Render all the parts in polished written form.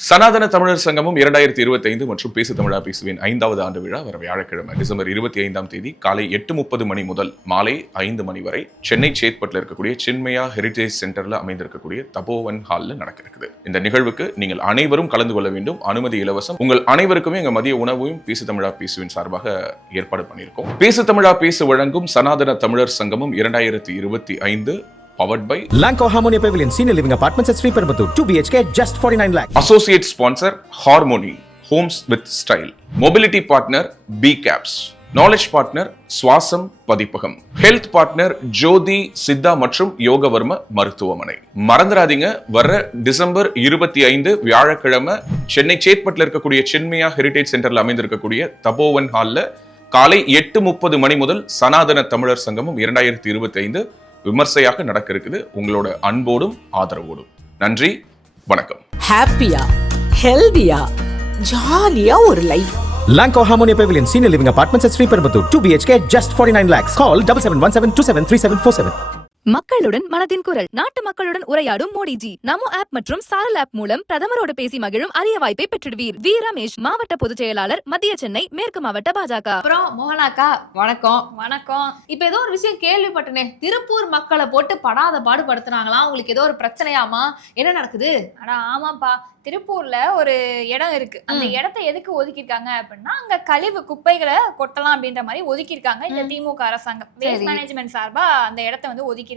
சனாதன தமிழர் சங்கமும் 2025 மற்றும் பேசு தமிழா பேசுவேன் 5வது ஆண்டு விழா வர வியாழக்கிழமை டிசம்பர் 25ஆம் தேதி காலை 8:30 மணி முதல் மாலை 5 மணி வரை சென்னை சேத்பட்டில் இருக்கக்கூடிய சின்மயா ஹெரிடேஜ் சென்டர்ல அமைந்திருக்கக்கூடிய தபோவன் ஹால்ல நடக்க இருக்குது. இந்த நிகழ்வுக்கு நீங்கள் அனைவரும் கலந்து கொள்ள வேண்டும். அனுமதி இலவசம். உங்கள் அனைவருக்குமே எங்க மதிய உணவையும் பேசு தமிழா பேசுவேன் சார்பாக ஏற்பாடு பண்ணியிருக்கோம். பேசு தமிழா பேசு வழங்கும் சனாதன தமிழர் சங்கமும் 2025 powered by Lanco Harmonia Pavilion Senior Living Apartments at Sri Perambatoor 2 BHK just 49 lakh. Associate sponsor Harmony Homes with Style. Mobility partner B Caps. Knowledge partner சுவாசம் பதிப்பகம். ஹெல்த் பார்ட்னர் ஜோதி சித்தா மற்றும் யோகவர்ம மருத்துவமனை. மறந்துடாதீங்க, வர டிசம்பர் 25 வியாழக்கிழமை சென்னை சேத்பட்டில் இருக்கக்கூடிய சின்மயா ஹெரிடேஜ் சென்டர்ல அமைந்திருக்கக்கூடிய தபோவன் ஹால்ல காலை 8:30 மணி முதல் சனாதன தமிழர் சங்கமும் 2025 விமர்சையாக நடக்க இருக்குது. உங்களோட அன்போடும் ஆதரவோடும். நன்றி, வணக்கம். ஹாப்பியா, ஹெல்தியா, ஜாலியா ஒரு life. Lanco Harmonia Pavilion Senior Living Apartments at Sri Perambatoor 2 BHK just 49 lakhs. Call 7717273747. மக்களுடன் மனதின் குரல். நாட்டு மக்களுடன் உரையாடும் மோடிஜி. நமோ ஆப் மற்றும் சாரல் ஆப் மூலம் பிரதமரோடு பேசி மகிழும் அரிய வாய்ப்பை பெற்றிடுவீர். வி ரமேஷ், மாவட்ட பொதுச் செயலாளர், மத்திய சென்னை மேற்கு மாவட்ட பாஜக. அப்புறம் மோகனாக்கா வணக்கம். வணக்கம். இப்ப ஏதோ ஒரு விஷயம் கேள்விப்பட்டனே, திருப்பூர் மக்களை போட்டு படாத பாடுபடுத்துனாங்களாம். உங்களுக்கு ஏதோ ஒரு பிரச்சனையாமா? என்ன நடக்குது? ஆனா ஆமாப்பா, திருப்பூர்ல ஒரு இடம் இருக்கு. அந்த இடத்தை எதுக்கு ஒதுக்கிருக்காங்க அப்படின்னா, அங்க கழிவு குப்பைகளை கொட்டலாம் அப்படின்ற மாதிரி ஒதுக்கிருக்காங்க இந்த திமுக அரசாங்கம். வேஸ்ட் மேனேஜ்மெண்ட் சார்பா அந்த இடத்தை வந்து ஒதுக்கிருக்காங்க.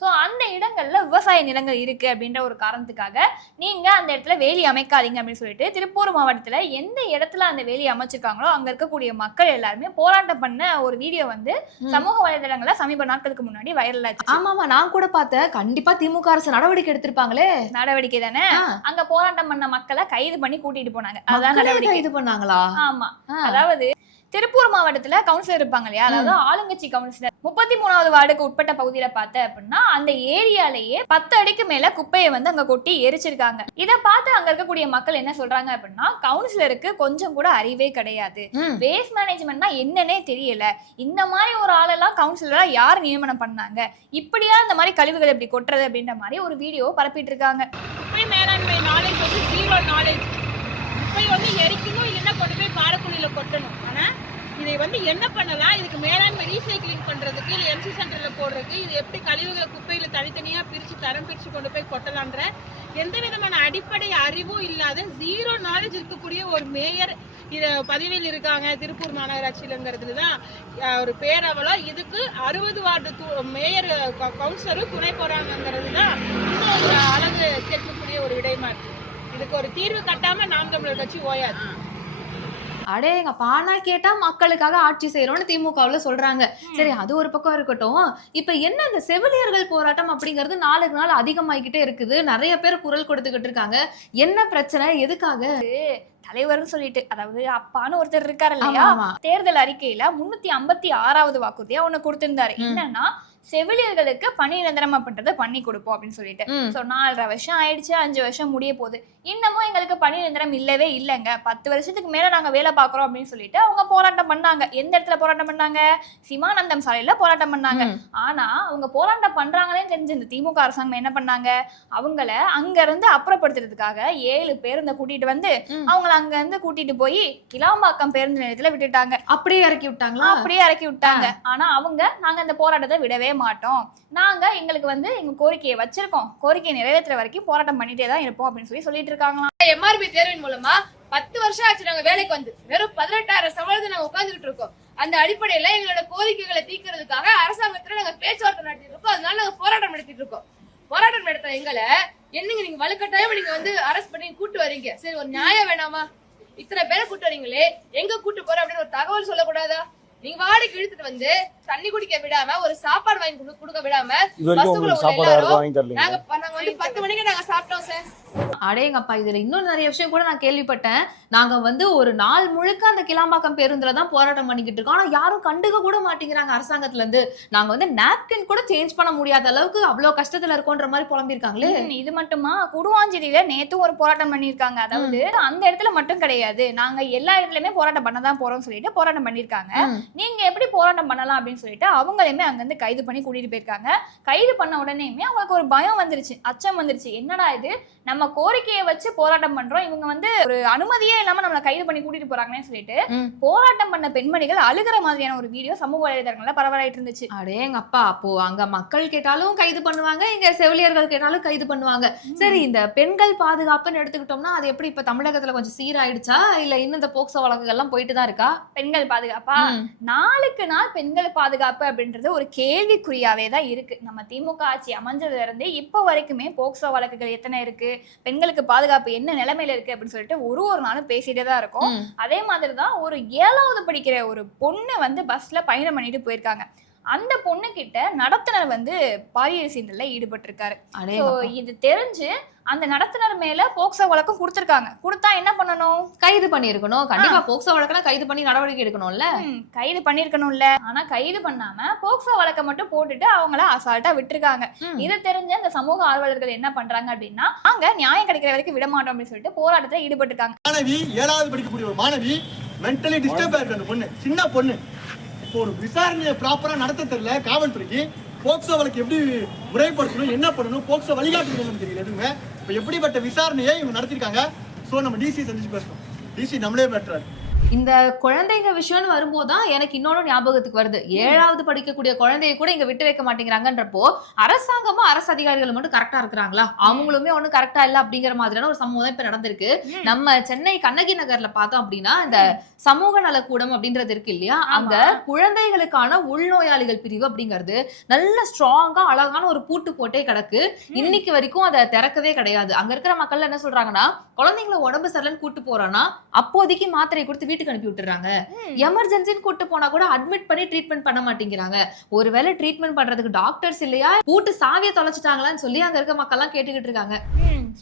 சோ அந்த இடங்கள்ல விவசாய நிலங்கள் இருக்கு அப்படின்ற ஒரு காரணத்துக்காக நீங்க அந்த இடத்துல வேலி அமைக்காதீங்க அப்படின்னு சொல்லிட்டு திருப்பூர் மாவட்டத்துல எந்த இடத்துல அந்த வேலி அமைச்சிருக்காங்களோ அங்க இருக்கக்கூடிய மக்கள் எல்லாருமே போராட்டம் பண்ண ஒரு வீடியோ வந்து சமூக வலைதளங்கள்ல சமீப நாட்களுக்கு முன்னாடி வைரல் ஆச்சு. ஆமாமா, நான் கூட பார்த்தேன். கண்டிப்பா திமுக அரசு நடவடிக்கை எடுத்திருப்பாங்களே. நடவடிக்கை தானே. அங்க போராட்டம் பண்ண மக்களை கைது பண்ணி கூட்டிட்டு போனாங்க. அதான் நடவடிக்கை. கைது பண்ணாங்களா? ஆமா. அதாவது திருப்பூர் மாவட்டத்துல கவுன்சிலர் இருப்பாங்க இல்லையா, அதாவது ஆளுங்கட்சி கவுன்சிலர் 33வது வார்டுக்கு உட்பட்ட பகுதியில பார்த்த அப்படின்னா அந்த ஏரியாலேயே 10 அடிக்கு மேல குப்பையை வந்து அங்க கொட்டி எரிச்சிருக்காங்க. இதை பார்த்து அங்க இருக்கக்கூடிய மக்கள் என்ன சொல்றாங்க அப்படின்னா, கவுன்சிலருக்கு கொஞ்சம் கூட அறிவே கிடையாது, வேஸ்ட் மேனேஜ்மெண்ட்னா என்னன்னே தெரியல, இந்த மாதிரி ஒரு ஆளெல்லாம் கவுன்சிலரா யார் நியமனம் பண்ணாங்க, இப்படியா இந்த மாதிரி கழிவுகள் எப்படி கொட்டுறது அப்படின்ற மாதிரி ஒரு வீடியோ பரப்பிட்டு இருக்காங்க. குப்பை மேலாண்மை நாலேஜ் வந்து ஜீரோ நாலேஜ். குப்பை வந்து எரிக்கணும், இல்லைன்னா கொண்டு போய் பாரக்குழியில கொட்டணும். ஆனா இதை வந்து என்ன பண்ணலாம், இதுக்கு மேலாண்மை ரீசைக்கிளிங் பண்றதுக்கு, இல்லை எம்சி சென்டர்ல போடுறதுக்கு, இது எப்படி கழிவுகளை குப்பையில தனித்தனியா பிரிச்சு தரம் பிரிச்சு கொண்டு போய் கொட்டலான்ற எந்த விதமான அடிப்படை அறிவும் இல்லாத ஜீரோ நாலேஜ் இருக்கக்கூடிய ஒரு மேயர் இத பதவியில் இருக்காங்க திருப்பூர் மாநகராட்சியிலங்கிறதுல தான் ஒரு பேரவளோ. இதுக்கு 60 வார்டு மேயர் கவுன்சிலரும் துணை போறாங்கிறது தான் இன்னும் ஒரு அழகு கேட்கக்கூடிய ஒரு விடயமா இருக்கு. இதுக்கு ஒரு தீர்வு கட்டாம நாம் தமிழர் கட்சி ஓயாது. அடே, எங்க பானா கேட்டா மக்களுக்காக ஆட்சி செய்யறோம்னு திமுகவுல சொல்றாங்க. சரி, அது ஒரு பக்கம் இருக்கட்டும். இப்ப என்ன இந்த செவிலியர்கள் போராட்டம் அப்படிங்கிறது நாளுக்கு நாள் அதிகமாகிக்கிட்டே இருக்குது. நிறைய பேர் குரல் கொடுத்துக்கிட்டு இருக்காங்க. என்ன பிரச்சனை, எதுக்காக? தலைவர்னு சொல்லிட்டு, அதாவது அப்பான்னு ஒருத்தர் இருக்காரு இல்லையா, தேர்தல் அறிக்கையில 356வது வாக்குறுதியா ஒண்ணு கொடுத்திருந்தாரு. என்னன்னா, செவிலியர்களுக்கு பணி நிரந்தரம் அப்படின்றத பண்ணி கொடுப்போம் அப்படின்னு சொல்லிட்டு. 4.5 வருஷம் ஆயிடுச்சு, 5 வருஷம் முடிய போகுது, இன்னமும் எங்களுக்கு பணி நிரந்தரம் இல்லவே இல்லைங்க, 10 வருஷத்துக்கு மேல நாங்க வேலை பாக்குறோம் அப்படின்னு சொல்லிட்டு அவங்க போராட்டம் பண்ணாங்க. எந்த இடத்துல போராட்டம் பண்ணாங்க? சிவானந்தம் சாலையில போராட்டம் பண்ணாங்க. ஆனா அவங்க போராட்டம் பண்றாங்களே தெரிஞ்ச இந்த திமுக அரசாங்கம் என்ன பண்ணாங்க, அவங்கள அங்க இருந்து அப்புறப்படுத்துறதுக்காக 7 பேருந்தை கூட்டிட்டு வந்து அவங்கள அங்க இருந்து கூட்டிட்டு போய் கிளாம்பாக்கம் பேருந்து நிலையத்துல விட்டுட்டாங்க. அப்படியே இறக்கி விட்டாங்களா? அப்படியே இறக்கி விட்டாங்க. ஆனா அவங்க, நாங்க இந்த போராட்டத்தை விடவே மாட்டோம், நாங்க எங்களுக்கு வந்து எங்க கோரிக்கையை வச்சிருக்கோம், கோரிக்கையை நிறைவேற்ற வரைக்கும் போராட்டம் பண்ணிட்டே தான் இருப்போம் அப்படின்னு சொல்லிட்டு இருக்காங்களாம். எம்ஆர்பி தேர்வின் மூலமா 10 வருஷம் ஆச்சு நாங்க வேலைக்கு வந்து, வெறும் 18,000 சம்பளத்தை நாங்க உட்கார்ந்துட்டு இருக்கோம். அந்த அடிப்படையில எங்களோட கோரிக்கைகளை தீர்க்கிறதுக்காக அரசாங்கத்துல நாங்க பேச்சுவார்த்தை நடத்திட்டு இருக்கோம். அதனால நாங்க போராட்டம் நடத்திட்டு இருக்கோம். போராட்டம் நடத்த எங்களை என்னங்க நீங்க வலுக்கட்டாயம் நீங்க வந்து அரெஸ்ட் பண்ணி கூட்டு வரீங்க? சரி, ஒரு நியாயம் வேணாமா? இத்தனை பேரை கூட்டு வரீங்களே, எங்க கூட்டு போற அப்படின்னு ஒரு தகவல் சொல்லக்கூடாதா? நீங்க வாடகைக்கு இழுத்துட்டு வந்து தண்ணி குடிக்க விடாம, ஒரு சாப்பாடு வாங்கி கொடுக்க விடாம, நாங்க வந்து 10 மணிக்கு நாங்க சாப்பிட்டோம் சார். அடேங்கப்பா, இதுல இன்னும் நிறைய விஷயம் கூட நான் கேள்விப்பட்டேன். நாங்க வந்து ஒரு நாள் முழுக்க அந்த கிளாம்பாக்கம் பேருந்துல தான் போராட்டம் பண்ணிக்கிட்டு இருக்கோம். ஆனா யாரும் கண்டுக்க கூட மாட்டேங்கிறாங்க அரசாங்கத்துல இருந்து. நாங்க வந்து நாப்கின் கூட சேஞ்ச் பண்ண முடியாத அளவுக்கு அவ்வளவு கஷ்டத்துல இருக்கோன்ற மாதிரி புலம்பிருக்காங்களே. இது மட்டுமா, குடுவாஞ்சேரியில நேத்தும் ஒரு போராட்டம் பண்ணிருக்காங்க. அதாவது அந்த இடத்துல மட்டும் கிடையாது, நாங்க எல்லா இடத்துலயுமே போராட்டம் பண்ணதான் போறோம்னு சொல்லிட்டு போராட்டம் பண்ணிருக்காங்க. நீங்க எப்படி போராட்டம் பண்ணலாம் அப்படின்னு சொல்லிட்டு அவங்களையுமே அங்கிருந்து கைது பண்ணி கூட்டிட்டு போயிருக்காங்க. கைது பண்ண உடனேயுமே அவங்களுக்கு ஒரு பயம் வந்துருச்சு, அச்சம் வந்துருச்சு. என்னடா இது, நம்ம கோரிக்கையை வச்சு போராட்டம் பண்றோம், இவங்க வந்து ஒரு அனுமதியே இல்லாம நம்மளை கைது பண்ணி கூட்டிட்டு போறாங்கன்னு சொல்லிட்டு போராட்டம் பண்ண பெண்மணிகள் அழுகிற மாதிரியான ஒரு வீடியோ சமூக வலைதளங்கள்ல பரவலாயிட்டு இருந்துச்சு. அடேங்க அப்பா, அப்போ அங்க மக்கள் கேட்டாலும் கைது பண்ணுவாங்க, இங்க செவிலியர்கள் கேட்டாலும் கைது பண்ணுவாங்க. சரி, இந்த பெண்கள் பாதுகாப்புன்னு எடுத்துக்கிட்டோம்னா அது எப்படி இப்ப தமிழகத்துல கொஞ்சம் சீராயிடுச்சா, இல்ல இன்னும் இந்த போக்சோ வழக்குகள்லாம் போயிட்டு தான் இருக்கா? பெண்கள் பாதுகாப்பா? நாளுக்கு நாள் பெண்கள் பாதுகாப்பு அப்படின்றது ஒரு கேள்விக்குறியாவே தான் இருக்கு. நம்ம திமுக ஆட்சி அமைஞ்சதுல இருந்து இப்ப வரைக்குமே போக்சோ வழக்குகள் எத்தனை இருக்கு, பெண்களுக்கு பாதுகாப்பு என்ன நிலைமையில இருக்கு அப்படின்னு சொல்லிட்டு ஒரு நாளும் பேசிட்டே தான் இருக்கும். அதே மாதிரிதான் ஒரு 7வது படிக்கிற ஒரு பொண்ணு வந்து பஸ்ல பயணம் பண்ணிட்டு போயிருக்காங்க. அந்த பொண்ணு கிட்ட நடத்துனர் வந்து பாலியல் சீண்டல்ல ஈடுபட்டிருக்காரு. இது தெரிஞ்சு அந்த நடத்துனர் மேல போக்சோ வழக்கம் கொடுத்திருக்காங்க. கொடுத்தா என்ன பண்ணணும்? கைது பண்ணிருக்கணும். கண்டிப்பா போக்சோ வழக்கெல்லாம் கைது பண்ணி நடவடிக்கை எடுக்கணும்ல. கைது பண்ணிருக்கணும்ல. ஆனா கைது பண்ணாம போக்சோ வழக்கை மட்டும் போட்டுட்டு அவங்கள அசால்ட்டா விட்டுருக்காங்க. இது தெரிஞ்ச அந்த சமூக ஆர்வலர்கள் என்ன பண்றாங்க அப்படின்னா, நாங்க நியாயம் கிடைக்கிற வரைக்கும் விட மாட்டோம் அப்படின்னு சொல்லிட்டு போராட்டத்துல ஈடுபட்டிருக்காங்க. மாணவி 7வது படிக்கக்கூடிய ஒரு மாணவி மென்டலி டிஸ்டர்ப் ஆயிருக்கு. அந்த பொண்ணு சின்ன பொண்ணு. இப்போ ஒரு விசாரணையை ப்ராப்பரா நடத்த தெரியல காவல்துறைக்கு. போக்சோ வழக்கு எப்படி முறைப்படுத்தணும், என்ன பண்ணணும், போக்சோ வழிகாட்டு தெரியல எதுவுமே. இப்போ எப்படிப்பட்ட விசாரணையை இவங்க நடத்திருக்காங்க. ஸோ நம்ம டிசி சந்திச்சு பேசணும். டிசி நம்மளே பெற்றாரு. இந்த குழந்தைங்க விஷயம்னு வரும்போதுதான் எனக்கு இன்னொன்னு ஞாபகத்துக்கு வருது. 7வது படிக்கக்கூடிய குழந்தைய கூட இங்க விட்டு வைக்க மாட்டேங்கிறாங்கன்றப்போ அரசாங்கமும் அரசு அதிகாரிகள் மட்டும் கரெக்டா இருக்கிறாங்களா, அவங்களுமே ஒண்ணும் கரெக்டா இல்ல அப்படிங்கிற மாதிரியான ஒரு சம்பவம் இப்ப நடந்திருக்கு. நம்ம சென்னை கண்ணகி நகர்ல பார்த்தோம் அப்படின்னா இந்த சமூக நலக்கூடம் அப்படின்றது இருக்கு இல்லையா, அங்க குழந்தைகளுக்கான உள்நோயாளிகள் பிரிவு அப்படிங்கிறது நல்ல ஸ்ட்ராங்கா அழகான ஒரு பூட்டு போட்டே கிடக்கு. இன்னைக்கு வரைக்கும் அதை திறக்கவே கிடையாது. அங்க இருக்கிற மக்கள் என்ன சொல்றாங்கன்னா, குழந்தைங்களை உடம்பு சரியில்லைன்னு கூட்டு போறோம்னா அப்போதைக்கு மாத்திரை கொடுத்து வீட்டுக்கு அனுப்பி விட்டுறாங்க. எமர்ஜென்சின்னு கூட்டு போனா கூட அட்மிட் பண்ணி ட்ரீட்மெண்ட் பண்ண மாட்டேங்கிறாங்க. ஒருவேளை ட்ரீட்மெண்ட் பண்றதுக்கு டாக்டர்ஸ் இல்லையா, பூட்டு சாவியை தொலைச்சிட்டாங்களான்னு சொல்லி அங்க இருக்க மக்கள் எல்லாம் கேட்டுக்கிட்டு இருக்காங்க.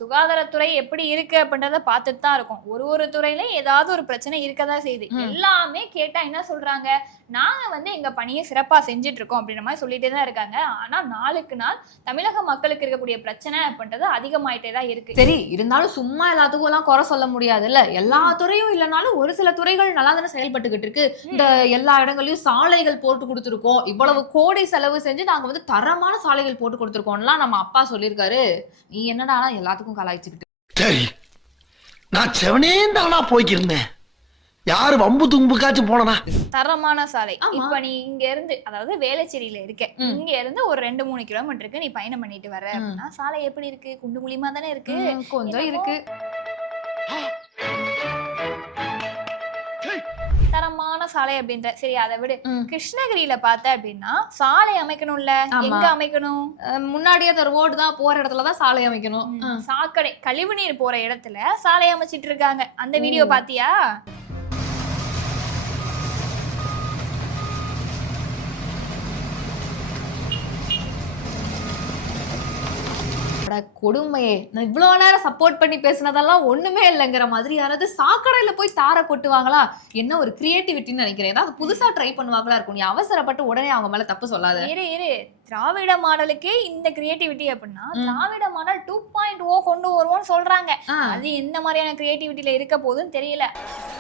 சுகாதாரத்துறை எப்படி இருக்கு அப்படின்றத பார்த்துட்டு தான் இருக்கும். ஒரு துறையில ஏதாவது ஒரு பிரச்சனை இருக்கதான் செய்யுது. எல்லாமே கேட்டா என்ன சொல்றாங்க, நாங்க வந்து எங்க பணியை சிறப்பா செஞ்சுட்டு இருக்கோம் அப்படின்ற மாதிரி சொல்லிட்டே தான் இருக்காங்க. ஆனா நாளுக்கு நாள் தமிழக மக்களுக்கு இருக்கக்கூடிய பிரச்சனை அப்படின்றது அதிகமாயிட்டே தான் இருக்கு. சரி, இருந்தாலும் சும்மா எல்லாத்துக்கும் எல்லாம் குறை சொல்ல முடியாது இல்ல. எல்லா துறையும் இல்லைனாலும் ஒரு சில துறைகள் நல்லா தானே செயல்பட்டுக்கிட்டு இருக்கு. இந்த எல்லா இடங்களையும் சாலைகள் போட்டு கொடுத்துருக்கோம், இவ்வளவு கோடி செலவு செஞ்சு நாங்க வந்து தரமான சாலைகள் போட்டு கொடுத்துருக்கோம்லாம் நம்ம அப்பா சொல்லியிருக்காரு. நீ என்னடா எல்லாத்துக்கும் கலாய்ச்சிக்கிட்டு. சரி, நான் செவனே தானா போய்க்கிருந்தேன், யாரு வம்பு தும்புக்காச்சும் போனா. தரமான சாலை. இப்ப நீ இங்க இருந்து, அதாவது வேளச்சேரியில இருக்க, இங்க இருந்து ஒரு 2-3 கிலோமீட்டருக்கு நீ பயணம் பண்ணிட்டு வர அப்படின்னா சாலை எப்படி இருக்கு? குண்டு குழிமா தானே இருக்கு. கொஞ்சம் இருக்கு. தரமான சாலை அப்படின்ற. சரி, அதை விடு. கிருஷ்ணகிரியில பார்த்த அப்படின்னா சாலை அமைக்கணும்ல. எங்க அமைக்கணும்? முன்னாடியே அந்த ரோடு தான் போற இடத்துலதான் சாலை அமைக்கணும். சாக்கடை கழிவுநீர் போற இடத்துல சாலை அமைச்சிட்டு இருக்காங்க. அந்த வீடியோ பாத்தியா? கொடுமையே, நான் இவ்வளவு நேரம் சப்போர்ட் பண்ணி பேசினதெல்லாம் ஒண்ணுமே இல்லைங்கிற மாதிரி யாராவது சாக்கடையில போய் தார கொட்டுவாங்களா? என்ன ஒரு கிரியேட்டிவிட்டின்னு நினைக்கிறேன். ஏதாவது புதுசா ட்ரை பண்ணுவாங்களா இருக்கும். நீ அவசரப்பட்டு உடனே அவங்க மேல தப்பு சொல்லாத. இரு, திராவிட மாடலுக்கே இந்த கிரியேட்டிவிட்டி அப்படின்னா திராவிட மாடல் 2.0 கொண்டு வருவோம்னு சொல்றாங்க. அது எந்த மாதிரியான கிரியேட்டிவிட்டியில இருக்க போதுன்னு தெரியல.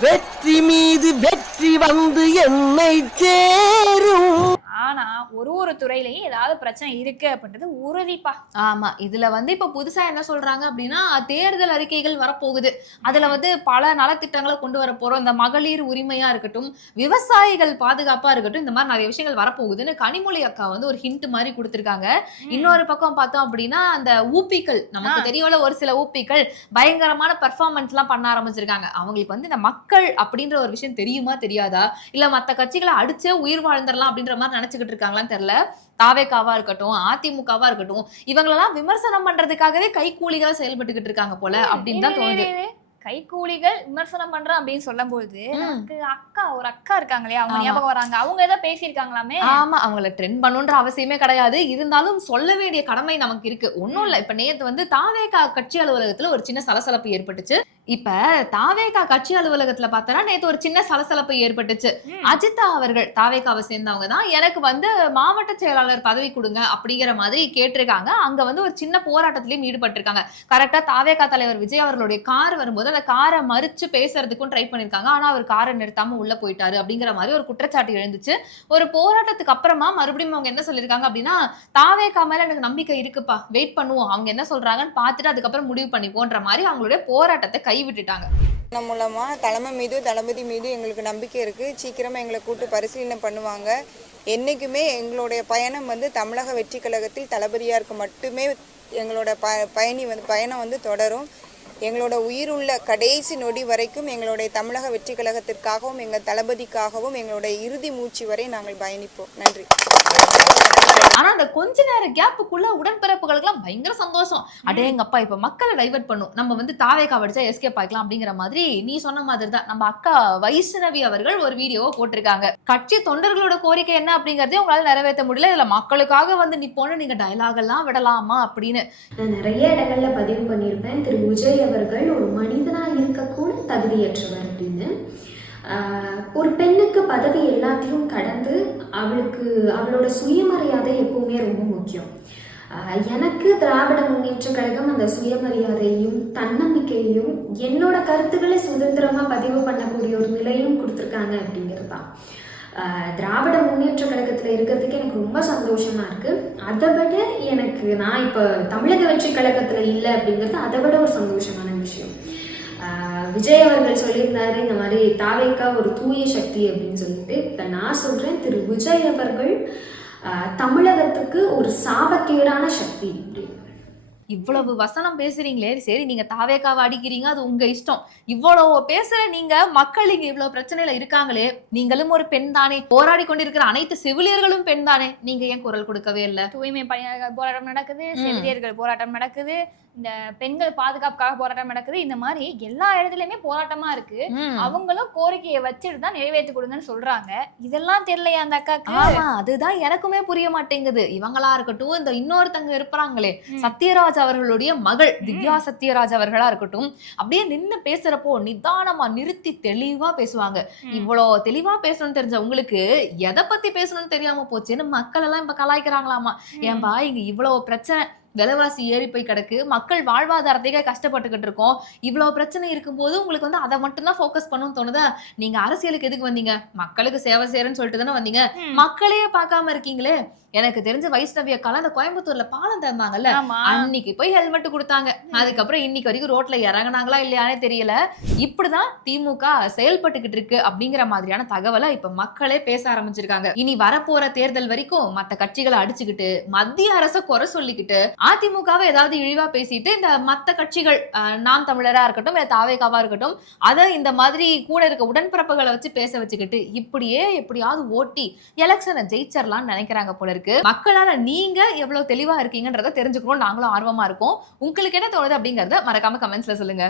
வெற்றி மீது வெற்றி வந்து என்னை சேரும். ஆனா ஒரு துறையிலயும் ஏதாவது பிரச்சனை இருக்கு அப்படின்றது உறுதிப்பா. ஆமா, இதுல வந்து இப்ப புதுசா என்ன சொல்றாங்க அப்படின்னா, தேர்தல் அறிக்கைகள் வரப்போகுது. அதுல வந்து பல நலத்திட்டங்களை கொண்டு வர போறோம். இந்த மகளிர் உரிமையா இருக்கட்டும், விவசாயிகள் பாதுகாப்பா இருக்கட்டும், இந்த மாதிரி நிறைய விஷயங்கள் வரப்போகுதுன்னு கனிமொழி அக்கா வந்து ஒரு ஹிண்ட் மாதிரி கொடுத்திருக்காங்க. இன்னொரு பக்கம் பார்த்தோம் அப்படின்னா, அந்த ஊப்பிகள், நமக்கு தெரியல ஒரு சில ஊப்பிகள் பயங்கரமான பெர்ஃபார்மன்ஸ் எல்லாம் பண்ண ஆரம்பிச்சிருக்காங்க. அவங்களுக்கு வந்து இந்த மக்கள் அப்படின்ற ஒரு விஷயம் தெரியுமா தெரியாதா, இல்ல மத்த கட்சிகளை அடிச்சே உயிர் வாழ்ந்துடலாம் அப்படின்ற மாதிரி நினைச்சுக்கிட்டு இருக்காங்களான்னு தெரியல. தாவேகாவா இருக்கட்டும், அதிமுகவா இருக்கட்டும், இவங்களெல்லாம் விமர்சனம் பண்றதுக்காகவே கைக்கூலிகளா செயல்பட்டுக்கிட்டு இருக்காங்க போல அப்படின்னு தான் தோணுது. கைக்கூலிகள் விமர்சனம் பண்றோம் அப்படின்னு சொல்லும் போது நமக்கு ஒரு அக்கா இருக்காங்களே, அவங்க ஞாபகம் வராங்க. அவங்க ஏதாவது பேசியிருக்காங்களாமே. ஆமா, அவங்களை ட்ரெண்ட் பண்ணுன்ற அவசியமே கிடையாது. இருந்தாலும் சொல்ல வேண்டிய கடமை நமக்கு இருக்கு. ஒன்னும் இல்ல, இப்ப நேத்து வந்து தாவேகா கட்சி அலுவலகத்துல ஒரு சின்ன சலசலப்பு ஏற்பட்டுச்சு. இப்ப தாவேகா கட்சி அலுவலகத்துல பார்த்தா நேத்து ஒரு சின்ன சலசலப்பு ஏற்பட்டுச்சு. அஜிதா அவர்கள் தாவேகாவை சேர்ந்தவங்க தான் எனக்கு மாவட்ட செயலாளர் பதவி கொடுங்க அப்படிங்கிற மாதிரி கேட்டிருக்காங்க. அங்க ஒரு சின்ன போராட்டத்திலயும் ஈடுபட்டிருக்காங்க. கரெக்டா தாவேகா தலைவர் விஜய் அவர்களுடைய கார் வரும்போது அந்த காரை மறிச்சு பேசுறதுக்கும் ட்ரை பண்ணிருக்காங்க. ஆனா அவர் காரை நிறுத்தாம உள்ள போயிட்டாரு அப்படிங்கிற மாதிரி ஒரு குற்றச்சாட்டு எழுந்துச்சு. ஒரு போராட்டத்துக்கு அப்புறமா மறுபடியும் அவங்க என்ன சொல்லிருக்காங்க அப்படின்னா, தாவேகா மேல எனக்கு நம்பிக்கை இருக்குப்பா, வெயிட் பண்ணுவோம், அவங்க என்ன சொல்றாங்கன்னு பார்த்துட்டு அதுக்கப்புறம் முடிவு பண்ணிப்போன்ற மாதிரி அவங்களுடைய போராட்டத்தை கைவிட்டுட்டாங்க. மூலமா தலைமை மீது தளபதி மீது எங்களுக்கு நம்பிக்கை இருக்கு. சீக்கிரமா எங்களை கூட்டு பரிசீலனை பண்ணுவாங்க. என்னைக்குமே எங்களுடைய பயணம் தமிழக வெற்றி கழகத்தில் தளபதியாருக்கு மட்டுமே எங்களோட பயணம் தொடரும். எங்களோட உயிருள்ள கடைசி நொடி வரைக்கும் எங்களுடைய தமிழக வெற்றி கழகத்திற்காகவும் எங்கள் தளபதிக்காகவும் எங்களுடைய இறுதி மூச்சு வரை நாங்கள் பயணிப்போம். நன்றி. ஆனா அந்த கொஞ்ச நேர கேப்புக்குள்ள உடன்பிறப்புகளுக்கு பயங்கர சந்தோஷம். அடேங்கப்பா, இப்ப மக்களை டைவர்ட் பண்ணும், நம்ம தாவேகா வடிச்சா எஸ்கேப் ஆயிக்கலாம் அப்படிங்கிற மாதிரி நீ சொன்ன மாதிரி தான் நம்ம அக்கா வைஷ்ணவி அவர்கள் ஒரு வீடியோவை போட்டிருக்காங்க. கட்சி தொண்டர்களோட கோரிக்கை என்ன அப்படிங்கறதே உங்களால நிறைவேற்ற முடியல, இதுல மக்களுக்காக நிப்போன்னு நீங்க டயலாக் எல்லாம் விடலாமா அப்படின்னு. நான் நிறைய இடங்கள்ல பதிவு பண்ணியிருப்பேன், திரு விஜய் அவர்கள் ஒரு மனிதனா இருக்கக்கூட தகுதியற்றவர் அப்படின்னு. ஒரு பெண்ணுக்கு பதவி எல்லாத்தையும் கடந்து அவளோட சுயமரியாதை எப்பவுமே ரொம்ப முக்கியம். எனக்கு திராவிட முன்னேற்ற கழகம் அந்த சுயமரியாதையும் தன்னம்பிக்கையையும் என்னோட கருத்துக்களை சுதந்திரமா பதிவு பண்ணக்கூடிய ஒரு நிலையும் கொடுத்துருக்காங்க அப்படிங்கிறது தான். திராவிட முன்னேற்ற கழகத்துல இருக்கிறதுக்கு எனக்கு ரொம்ப சந்தோஷமா இருக்கு. அதை விட நான் இப்ப தமிழக வெற்றி கழகத்துல இல்லை அப்படிங்கிறது அதை விட ஒரு சந்தோஷமான விஷயம். விஜய் அவர்கள் சொல்லியிருந்தாரு இந்த மாதிரி தாவேகா ஒரு தூய சக்தி அப்படின்னு சொல்லிட்டு. இப்ப நான் சொல்றேன், திரு விஜய் அவர்கள் தமிழகத்துக்கு ஒரு சாபக்கேடான சக்தி அப்படின்னு. இவ்வளவு வசனம் பேசுறீங்களே, சரி நீங்க தாவேகாவை அடிக்கிறீங்க, அது உங்க இஷ்டம். இவ்வளவு பேசுற நீங்க மக்கள் இங்க இவ்வளவு பிரச்சனையில இருக்காங்களே, நீங்களும் ஒரு பெண் தானே, போராடி கொண்டிருக்கிற அனைத்து செவிலியர்களும் பெண் தானே, நீங்க ஏன் குரல் கொடுக்கவே இல்லை? தூய்மை பணியாளர்கள் போராட்டம் நடக்குது, செவிலியர்கள் போராட்டம் நடக்குது, இந்த பெண்கள் பாதுகாப்புக்காக போராட்டம் நடக்குது. இந்த மாதிரி எல்லா இடத்துலயுமே போராட்டமா இருக்கு. அவங்களும் கோரிக்கையை வச்சுட்டு தான் நிறைவேற்றி கொடுங்கன்னு சொல்றாங்க. இதெல்லாம் தெரியலையா அந்த அக்காக்கு? அதுதான் எனக்குமே புரிய மாட்டேங்குது. இவங்களா இருக்கட்டும், இந்த இன்னொருத்தங்க இருப்பாங்களே சத்யராஜ் அவர்களுடைய மகள் திவ்யா சத்யராஜ் அவர்களா இருக்கட்டும், அப்படியே நின்னு பேசுறப்போ நிதானமா நிறுத்தி தெளிவா பேசுவாங்க. இவ்வளவு தெளிவா பேசணும்னு தெரிஞ்ச உங்களுக்கு எதை பத்தி பேசணும்னு தெரியாம போச்சுன்னு மக்கள் எல்லாம் இப்ப கலாய்க்கிறாங்களாமா. ஏன்பா இங்க இவ்வளவு பிரச்சனை, விலைவாசி ஏறி போய் கிடக்கு, மக்கள் வாழ்வாதாரத்துக்கே கஷ்டப்பட்டுக்கிட்டு இருக்கோம், இவ்வளவு பிரச்சனை இருக்கும்போது உங்களுக்கு அதை மட்டும்தான் ஃபோக்கஸ் பண்ணணும்னு தோணுதா? நீங்க அரசியலுக்கு எதுக்கு வந்தீங்க? மக்களுக்கு சேவை செய்யறேன்னு சொல்லிட்டு தானே வந்தீங்க. மக்களையே பார்க்காம இருக்கீங்களே. எனக்கு தெரிஞ்ச வைஷ்ணவி அக்கால அந்த கோயம்புத்தூர்ல பாலம் தந்தாங்கல்ல, அன்னைக்கு போய் ஹெல்மெட் கொடுத்தாங்க. அதுக்கப்புறம் இன்னைக்கு வரைக்கும் ரோட்ல இறங்கினாங்களா இல்லையானே தெரியல. இப்படிதான் திமுக செயல்பட்டுக்கிட்டு இருக்கு அப்படிங்கிற மாதிரியான தகவலை இப்ப மக்களே பேச ஆரம்பிச்சிருக்காங்க. இனி வரப்போற தேர்தல் வரைக்கும் மத்த கட்சிகளை அடிச்சுக்கிட்டு மத்திய அரசை குறை சொல்லிக்கிட்டு அதிமுகவை ஏதாவது இழிவா பேசிட்டு இந்த மத்த கட்சிகள் நாம் தமிழரா இருக்கட்டும் இல்ல தாவேகாவா இருக்கட்டும் அதை இந்த மாதிரி கூட இருக்க உடன்பிறப்புகளை வச்சு பேச வச்சுக்கிட்டு இப்படியே எப்படியாவது ஓட்டி எலெக்ஷனை ஜெயிச்சிடலாம்னு நினைக்கிறாங்க போல இருக்கு. மக்களால நீங்க எவ்வளவு தெளிவா இருக்கீங்கன்றத தெரிஞ்சுக்கணும் நாங்களும் ஆர்வமா இருக்கோம். உங்களுக்கு என்ன தோணுது அப்படிங்கறத மறக்காம கமெண்ட்ஸ்ல சொல்லுங்க.